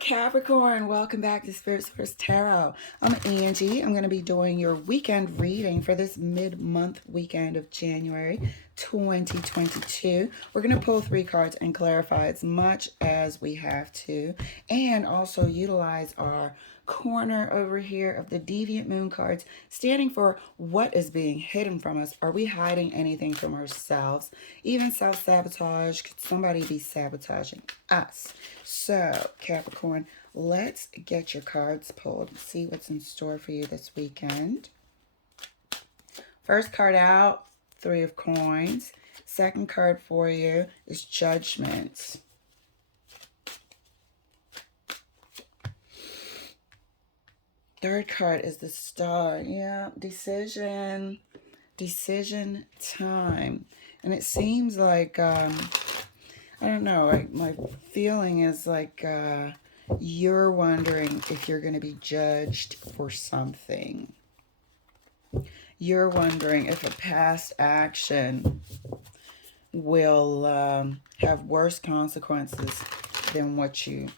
Capricorn, welcome back to Spirit Source Tarot. I'm Angie. I'm going to be doing your weekend reading for this mid-month weekend of January 2022. We're going to pull 3 cards and clarify as much as we have to, and also utilize our corner over here of the Deviant Moon cards, standing for what is being hidden from us. Are we hiding anything from ourselves? Even self-sabotage. Could somebody be sabotaging us? So, Capricorn, let's get your cards pulled and see what's in store for you this weekend. First card out, 3 of Coins. Second card for you is Judgment. Third card is the Star. Yeah, decision time. And it seems like, I don't know, my feeling is like you're wondering if you're going to be judged for something. You're wondering if a past action will have worse consequences than what you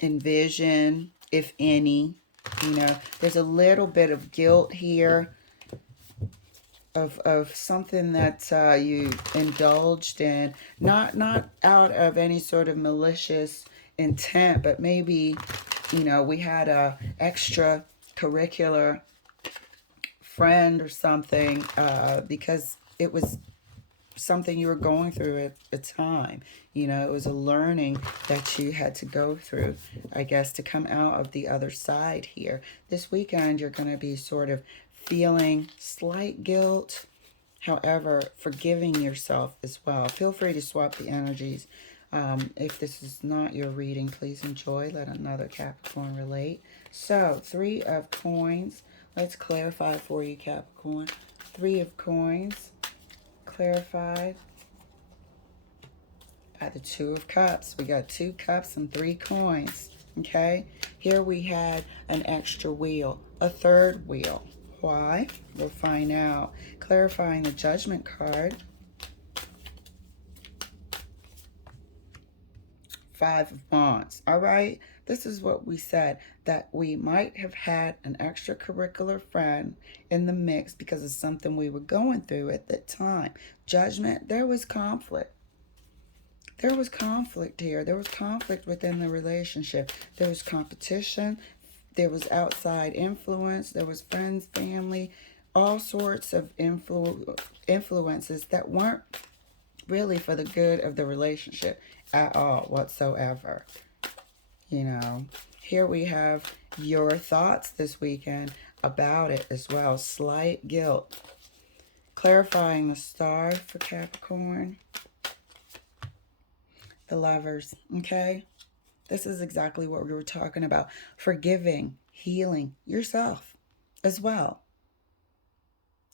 envision, if any. You know, there's a little bit of guilt here of something that you indulged in, not out of any sort of malicious intent, but maybe, you know, we had a extracurricular friend or something because it was something you were going through at the time. You know, it was a learning that you had to go through, I guess, to come out of the other side here. This weekend, you're going to be sort of feeling slight guilt, however, forgiving yourself as well. Feel free to swap the energies. If this is not your reading, please enjoy. Let another Capricorn relate. So, 3 of Coins. Let's clarify for you, Capricorn. 3 of Coins. Clarified by the 2 of Cups. We got 2 cups and 3 coins. Okay, here we had an extra wheel, a third wheel. Why? We'll find out. Clarifying the Judgment card. 5 of Wands. All right, this is what we said, that we might have had an extracurricular friend in the mix because of something we were going through at that time. Judgment, there was conflict. There was conflict here. There was conflict within the relationship. There was competition. There was outside influence. There was friends, family, all sorts of influences that weren't really for the good of the relationship at all whatsoever. You know, here we have your thoughts this weekend about it as well. Slight guilt. Clarifying the Star for Capricorn. The Lovers, okay? This is exactly what we were talking about. Forgiving, healing yourself as well.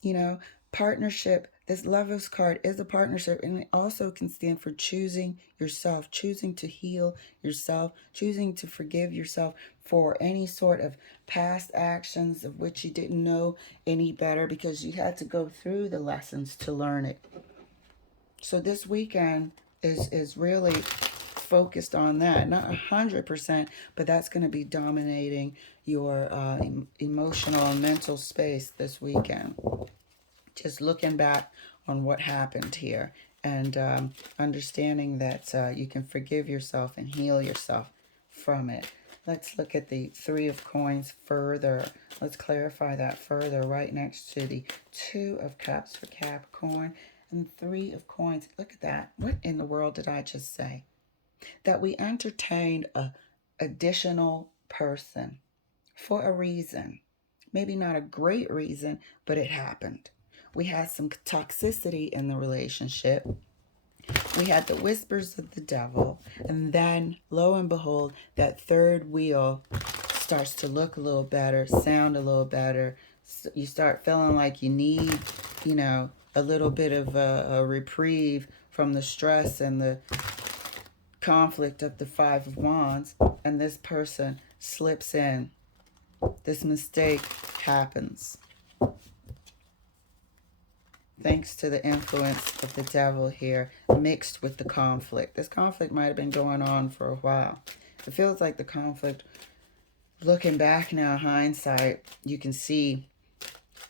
You know, partnership. This Lovers card is a partnership, and it also can stand for choosing yourself, choosing to heal yourself, choosing to forgive yourself for any sort of past actions of which you didn't know any better because you had to go through the lessons to learn it. So this weekend is really focused on that. Not 100%, but that's going to be dominating your emotional and mental space this weekend. Just looking back on what happened here and understanding that you can forgive yourself and heal yourself from it. Let's look at the 3 of Coins further. Let's clarify that further right next to the 2 of Cups for Capricorn and 3 of Coins. Look at that. What in the world did I just say? That we entertained a additional person for a reason. Maybe not a great reason, but it happened. We had some toxicity in the relationship. We had the whispers of the devil. And then, lo and behold, that third wheel starts to look a little better, sound a little better. You start feeling like you need, you know, a little bit of a reprieve from the stress and the conflict of the 5 of Wands. And this person slips in. This mistake happens. Thanks to the influence of the devil here, mixed with the conflict. This conflict might have been going on for a while. It feels like the conflict, looking back now, hindsight, you can see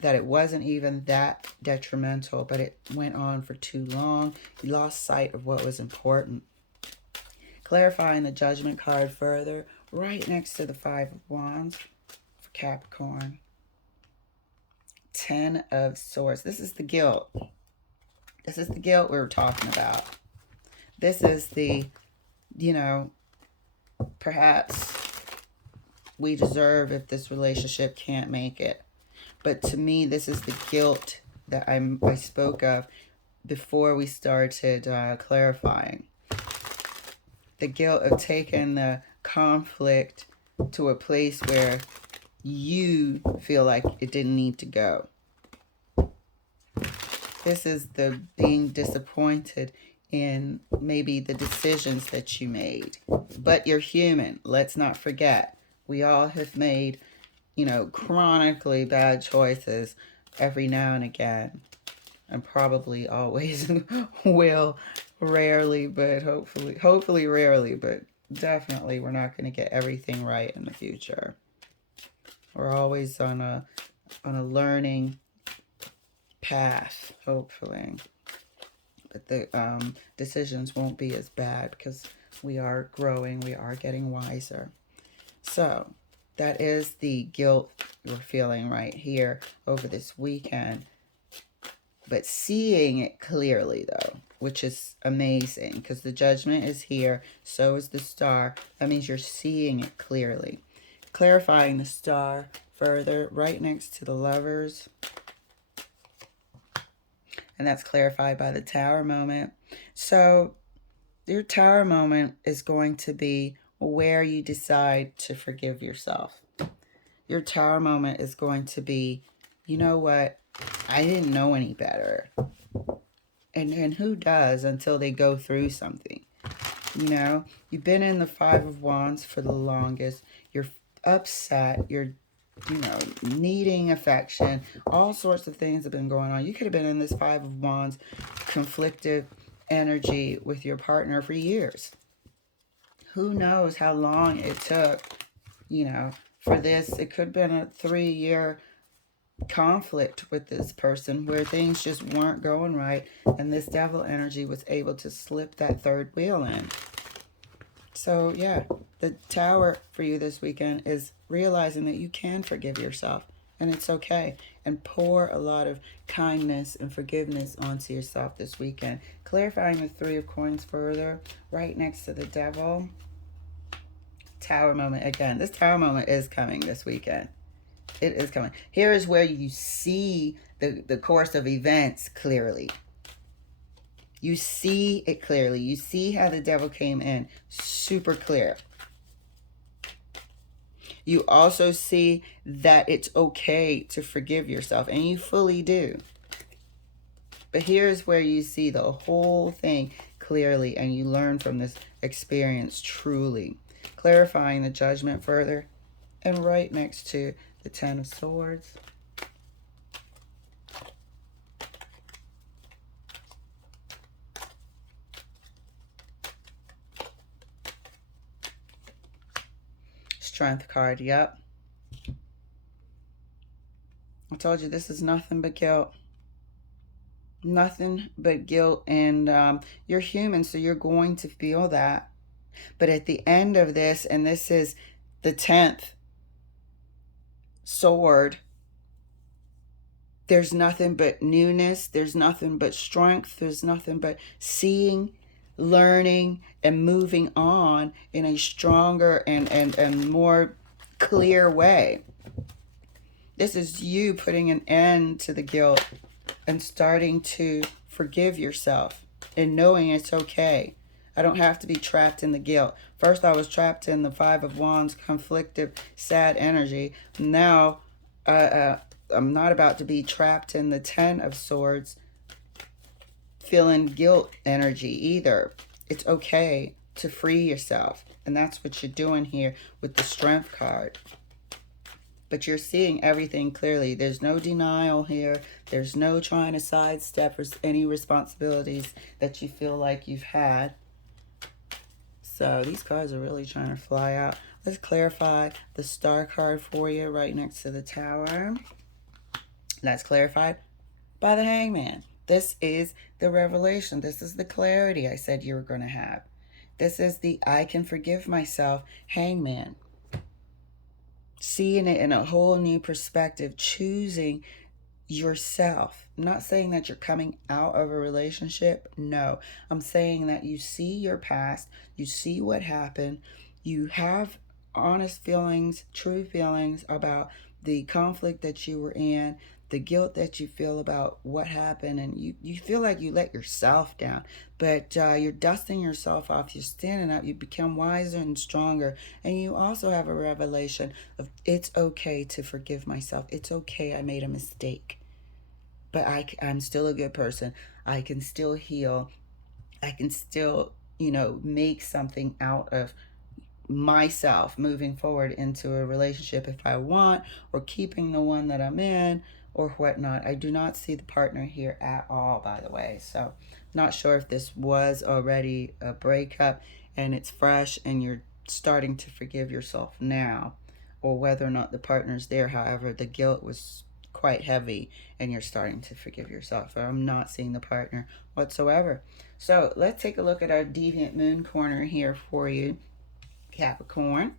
that it wasn't even that detrimental, but it went on for too long. You lost sight of what was important. Clarifying the Judgment card further, right next to the Five of Wands for Capricorn. 10 of Swords. This is the guilt. This is the guilt we were talking about. This is the, perhaps we deserve if this relationship can't make it. But to me, this is the guilt that I spoke of before we started clarifying. The guilt of taking the conflict to a place where you feel like it didn't need to go. This is the being disappointed in maybe the decisions that you made. But you're human. Let's not forget. We all have made, chronically bad choices every now and again. And probably always will. Rarely, but hopefully rarely, but definitely we're not going to get everything right in the future. We're always on a learning path, hopefully. But the decisions won't be as bad because we are growing, we are getting wiser. So that is the guilt we're feeling right here over this weekend. But seeing it clearly, though, which is amazing because the Judgment is here, so is the Star. That means you're seeing it clearly. Clarifying the Star further, right next to the Lovers. And that's clarified by the Tower moment. So your Tower moment is going to be where you decide to forgive yourself. Your Tower moment is going to be, you know what? I didn't know any better. And who does until they go through something? You've been in the Five of Wands for the longest. You're upset. You're, needing affection. All sorts of things have been going on. You could have been in this Five of Wands conflictive energy with your partner for years. Who knows how long it took, for this. It could have been a 3-year conflict with this person where things just weren't going right, and this Devil energy was able to slip that third wheel in. So yeah, the Tower for you this weekend is realizing that you can forgive yourself and it's okay, and pour a lot of kindness and forgiveness onto yourself this weekend. Clarifying the Three of Coins further, right next to the Devil. Tower moment again. This Tower moment is coming this weekend. It is coming. Here is where you see the course of events clearly. You see it clearly. You see how the Devil came in. Super clear. You also see that it's okay to forgive yourself. And you fully do. But here's where you see the whole thing clearly. And you learn from this experience truly. Clarifying the Judgment further. And right next to the Ten of Swords. Strength card, yep. I told you this is nothing but guilt. Nothing but guilt, and you're human, so you're going to feel that. But at the end of this, and this is the 10th sword, there's nothing but newness, there's nothing but strength, there's nothing but seeing, learning, and moving on in a stronger and more clear way. This is you putting an end to the guilt and starting to forgive yourself and knowing it's okay. I don't have to be trapped in the guilt. First, I was trapped in the Five of Wands, conflictive, sad energy. Now, I'm not about to be trapped in the Ten of Swords, feeling guilt energy either. It's okay to free yourself. And that's what you're doing here with the Strength card. But you're seeing everything clearly. There's no denial here. There's no trying to sidestep any responsibilities that you feel like you've had. So these cards are really trying to fly out. Let's clarify the star card for you right next to the tower. That's clarified by the hangman. This is the revelation. This is the clarity I said you were going to have. This is the I can forgive myself hangman. Seeing it in a whole new perspective, choosing yourself. I'm not saying that you're coming out of a relationship. No, I'm saying that you see your past, you see what happened, you have honest feelings, true feelings about the conflict that you were in, the guilt that you feel about what happened, and you feel like you let yourself down. But you're dusting yourself off, you're standing up, you become wiser and stronger, and you also have a revelation of it's okay to forgive myself. It's okay, I made a mistake, but I'm still a good person. I can still heal. I can still, make something out of myself moving forward into a relationship if I want, or keeping the one that I'm in, or whatnot. I do not see the partner here at all, by the way. So, not sure if this was already a breakup and it's fresh and you're starting to forgive yourself now, or whether or not the partner's there. However, the guilt was quite heavy and you're starting to forgive yourself. I'm not seeing the partner whatsoever. So, let's take a look at our deviant moon corner here for you, Capricorn,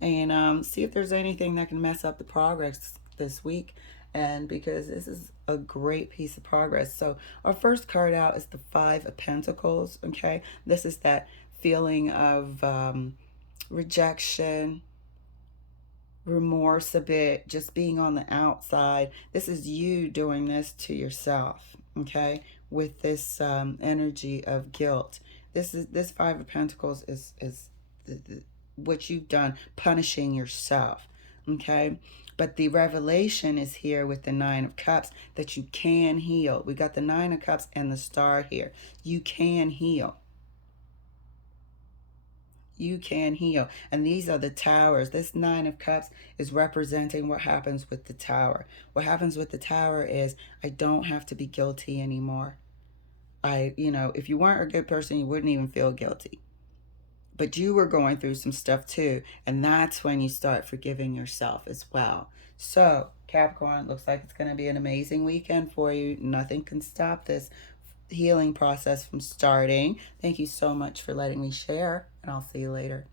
and see if there's anything that can mess up the progress this week. And because this is a great piece of progress. So, our first card out is the Five of Pentacles. Okay, this is that feeling of rejection, remorse a bit, just being on the outside. This is you doing this to yourself, okay, with this energy of guilt. This Five of Pentacles is what you've done, punishing yourself, okay. But the revelation is here with the Nine of Cups that you can heal. We got the Nine of Cups and the Star here. You can heal. You can heal. And these are the towers. This Nine of Cups is representing what happens with the tower. What happens with the tower is I don't have to be guilty anymore. If you weren't a good person, you wouldn't even feel guilty. But you were going through some stuff too. And that's when you start forgiving yourself as well. So, Capricorn, looks like it's going to be an amazing weekend for you. Nothing can stop this healing process from starting. Thank you so much for letting me share, and I'll see you later.